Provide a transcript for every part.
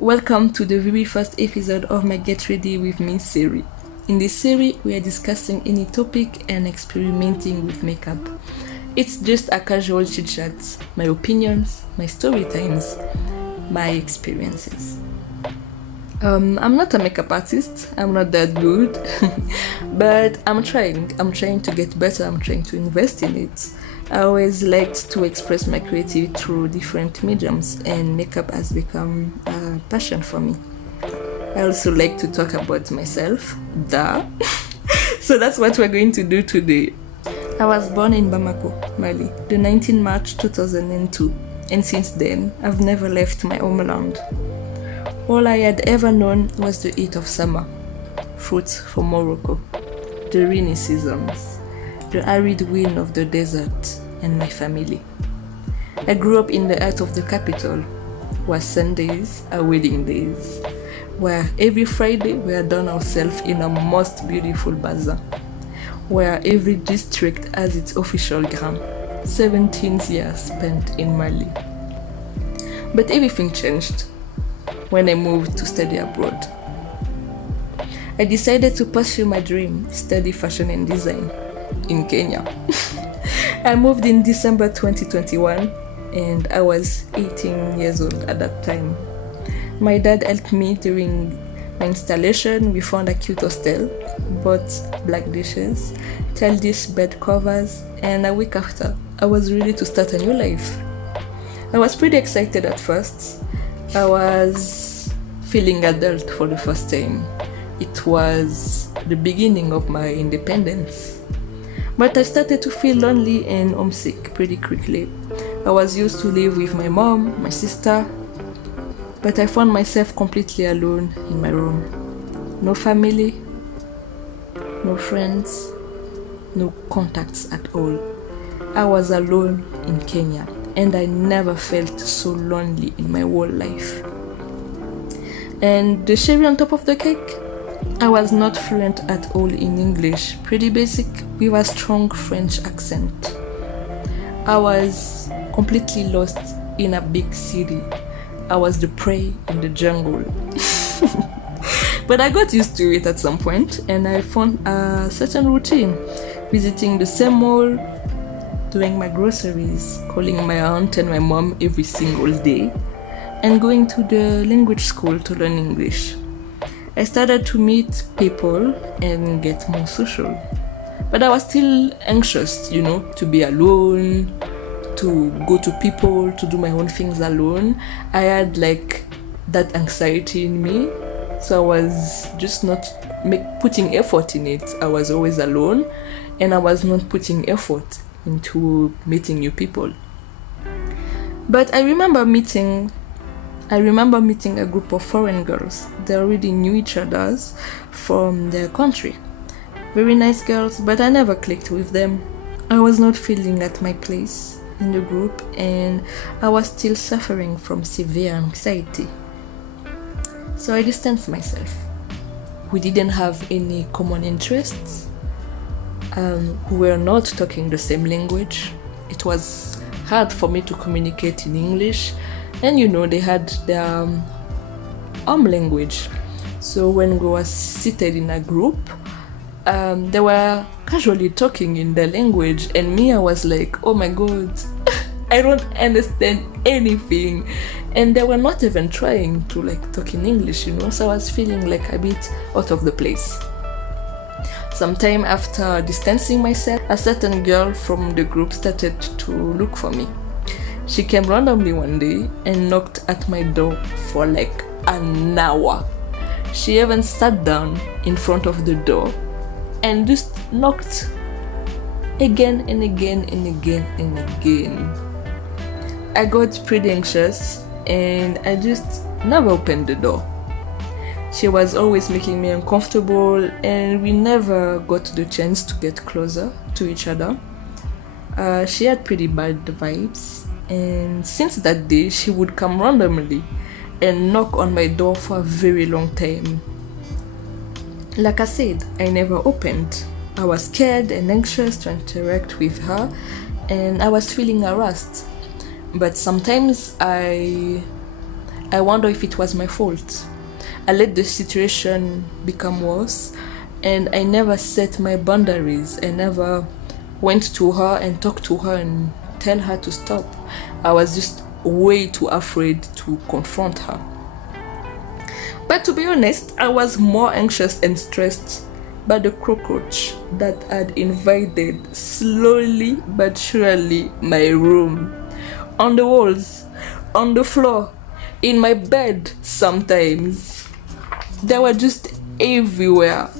Welcome to the very first episode of my Get Ready With Me series. In this series, we are discussing any topic and experimenting with makeup. It's just a casual chit-chat, my opinions, my story times, my experiences. I'm not a makeup artist, I'm not that good, but I'm trying to get better, I'm trying to invest in it. I always liked to express my creativity through different mediums, and makeup has become a passion for me. I also like to talk about myself, so that's what we're going to do today. I was born in Bamako, Mali, the 19th March 2002, and since then, I've never left my homeland. All I had ever known was the heat of summer, fruits from Morocco, the rainy seasons, the arid wind of the desert, and my family. I grew up in the heart of the capital, where Sundays are wedding days, where every Friday we adorn ourselves in a most beautiful bazaar, where every district has its official gram. 17 years spent in Mali. But everything changed when I moved to study abroad. I decided to pursue my dream, study fashion and design in Kenya. I moved in December 2021 and I was 18 years old at that time. My dad helped me during my installation. We found a cute hostel, bought black dishes, childish bed covers, and a week after, I was ready to start a new life. I was pretty excited at first. I was feeling adult for the first time. It was the beginning of my independence. But I started to feel lonely and homesick pretty quickly. I was used to live with my mom, my sister, but I found myself completely alone in my room. No family, no friends, no contacts at all. I was alone in Kenya, and I never felt so lonely in my whole life. And the cherry on top of the cake? I was not fluent at all in English, pretty basic with a strong French accent. I was completely lost in a big city. I was the prey in the jungle. But I got used to it at some point, and I found a certain routine, visiting the same mall, doing my groceries, calling my aunt and my mom every single day, and going to the language school to learn English. I started to meet people and get more social. But I was still anxious, to be alone, to go to people, to do my own things alone. I had that anxiety in me, so I was just not putting effort in it. I was always alone, and I was not putting effort into meeting new people. But I remember meeting a group of foreign girls. They already knew each other from their country. Very nice girls, but I never clicked with them. I was not feeling at my place in the group, and I was still suffering from severe anxiety. So I distanced myself. We didn't have any common interests. We were not talking the same language. It was hard for me to communicate in English. And they had their home language. So when we were seated in a group, they were casually talking in their language. And me, I was like, oh my God, I don't understand anything. And they were not even trying to talk in English, So I was feeling a bit out of the place. Sometime after distancing myself, a certain girl from the group started to look for me. She came randomly one day and knocked at my door for an hour. She even sat down in front of the door and just knocked again and again and again and again. I got pretty anxious and I just never opened the door. She was always making me uncomfortable, and we never got the chance to get closer to each other. She had pretty bad vibes. And since that day, she would come randomly and knock on my door for a very long time. Like I said, I never opened. I was scared and anxious to interact with her, and I was feeling harassed. But sometimes I I wonder if it was my fault. I let the situation become worse, and I never set my boundaries. I never went to her and talked to her and tell her to stop. I was just way too afraid to confront her. But to be honest, I was more anxious and stressed by the cockroach that had invaded slowly but surely my room. On the walls, on the floor, in my bed sometimes. They were just everywhere.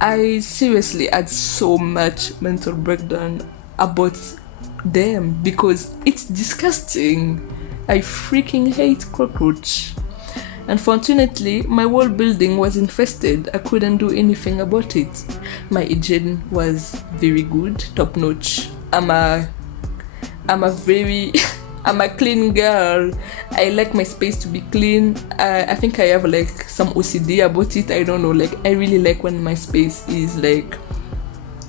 I seriously had so much mental breakdown about them because it's disgusting. I freaking hate cockroach. Unfortunately, my whole building was infested. I couldn't do anything about it. My hygiene was very good, top notch. I'm a very I'm a clean girl. I like my space to be clean. I think I have like some OCD about it. I don't know, like I really like when my space is like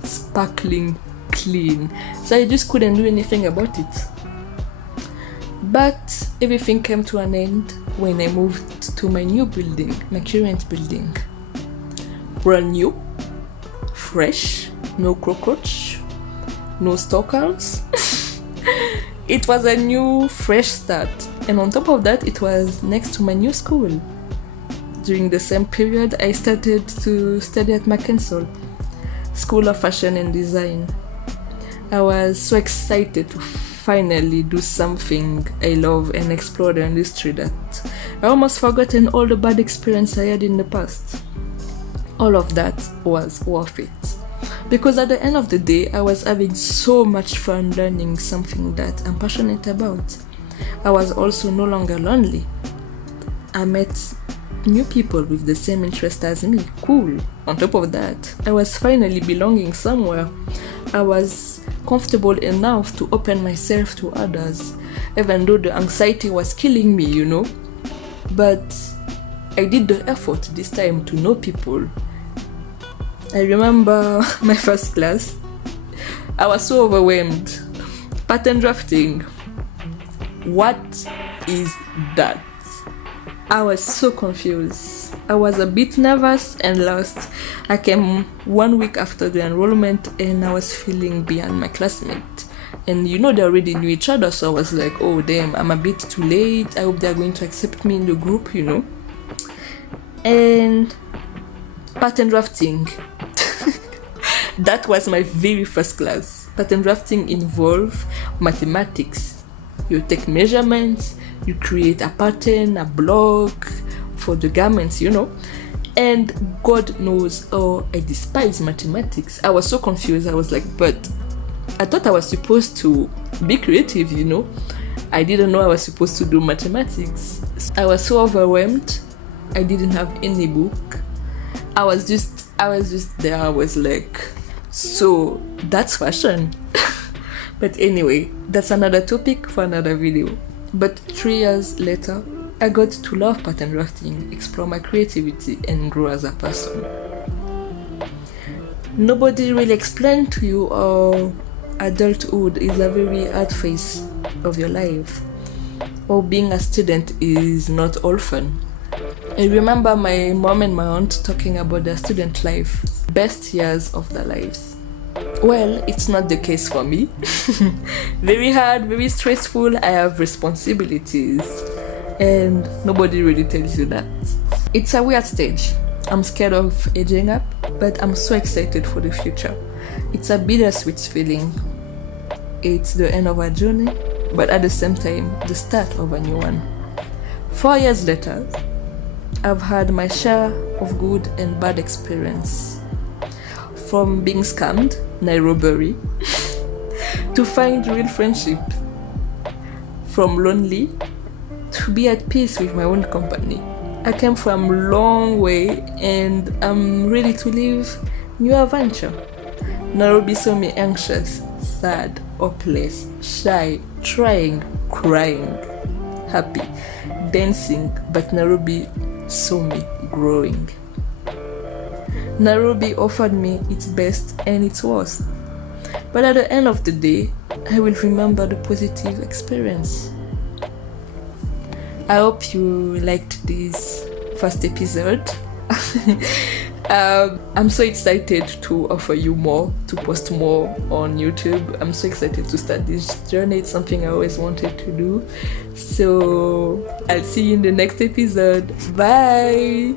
sparkling clean. So I just couldn't do anything about it. But everything came to an end when I moved to my new building, my current building. Brand new, fresh, no cockroach, no stalkers. It was a new, fresh start, and on top of that, it was next to my new school. During the same period, I started to study at Mackenzie School of Fashion and Design. I was so excited to finally do something I love and explore the industry that I almost forgotten all the bad experience I had in the past. All of that was worth it. Because at the end of the day, I was having so much fun learning something that I'm passionate about. I was also no longer lonely. I met new people with the same interest as me. Cool. On top of that, I was finally belonging somewhere. I was comfortable enough to open myself to others, even though the anxiety was killing me, you know. But I did the effort this time to know people. I remember my first class. I was so overwhelmed. Pattern drafting. What is that? I was so confused. I was a bit nervous and lost. I came 1 week after the enrollment and I was feeling beyond my classmates. And you know, they already knew each other, so I was like, oh damn, I'm a bit too late. I hope they're going to accept me in the group, you know. And pattern drafting. That was my very first class. Pattern drafting involves mathematics. You take measurements, you create a pattern, a block for the garments, you know. And God knows, oh, I despise mathematics. I was so confused. I was like, but I thought I was supposed to be creative, you know. I didn't know I was supposed to do mathematics. I was so overwhelmed. I didn't have any book. I was just there. I was like, so that's fashion. But anyway, that's another topic for another video. But 3 years later, I got to love pattern drafting, explore my creativity, and grow as a person. Nobody really explained to you how adulthood is a very hard phase of your life, or being a student is not all fun. I remember my mom and my aunt talking about their student life, best years of their lives. Well, it's not the case for me. Very hard, very stressful. I have responsibilities, and nobody really tells you that. It's a weird stage. I'm scared of aging up, but I'm so excited for the future. It's a bittersweet feeling. It's the end of a journey, but at the same time, the start of a new one. 4 years later, I've had my share of good and bad experience. From being scammed, Nairobi, to find real friendship. From lonely, to be at peace with my own company. I came from a long way and I'm ready to live new adventure. Nairobi saw me anxious, sad, hopeless, shy, trying, crying, happy, dancing, but Nairobi saw me growing. Nairobi offered me its best and its worst. But at the end of the day, I will remember the positive experience. I hope you liked this first episode. I'm so excited to offer you more, to post more on YouTube. I'm so excited to start this journey. It's something I always wanted to do. So I'll see you in the next episode. Bye.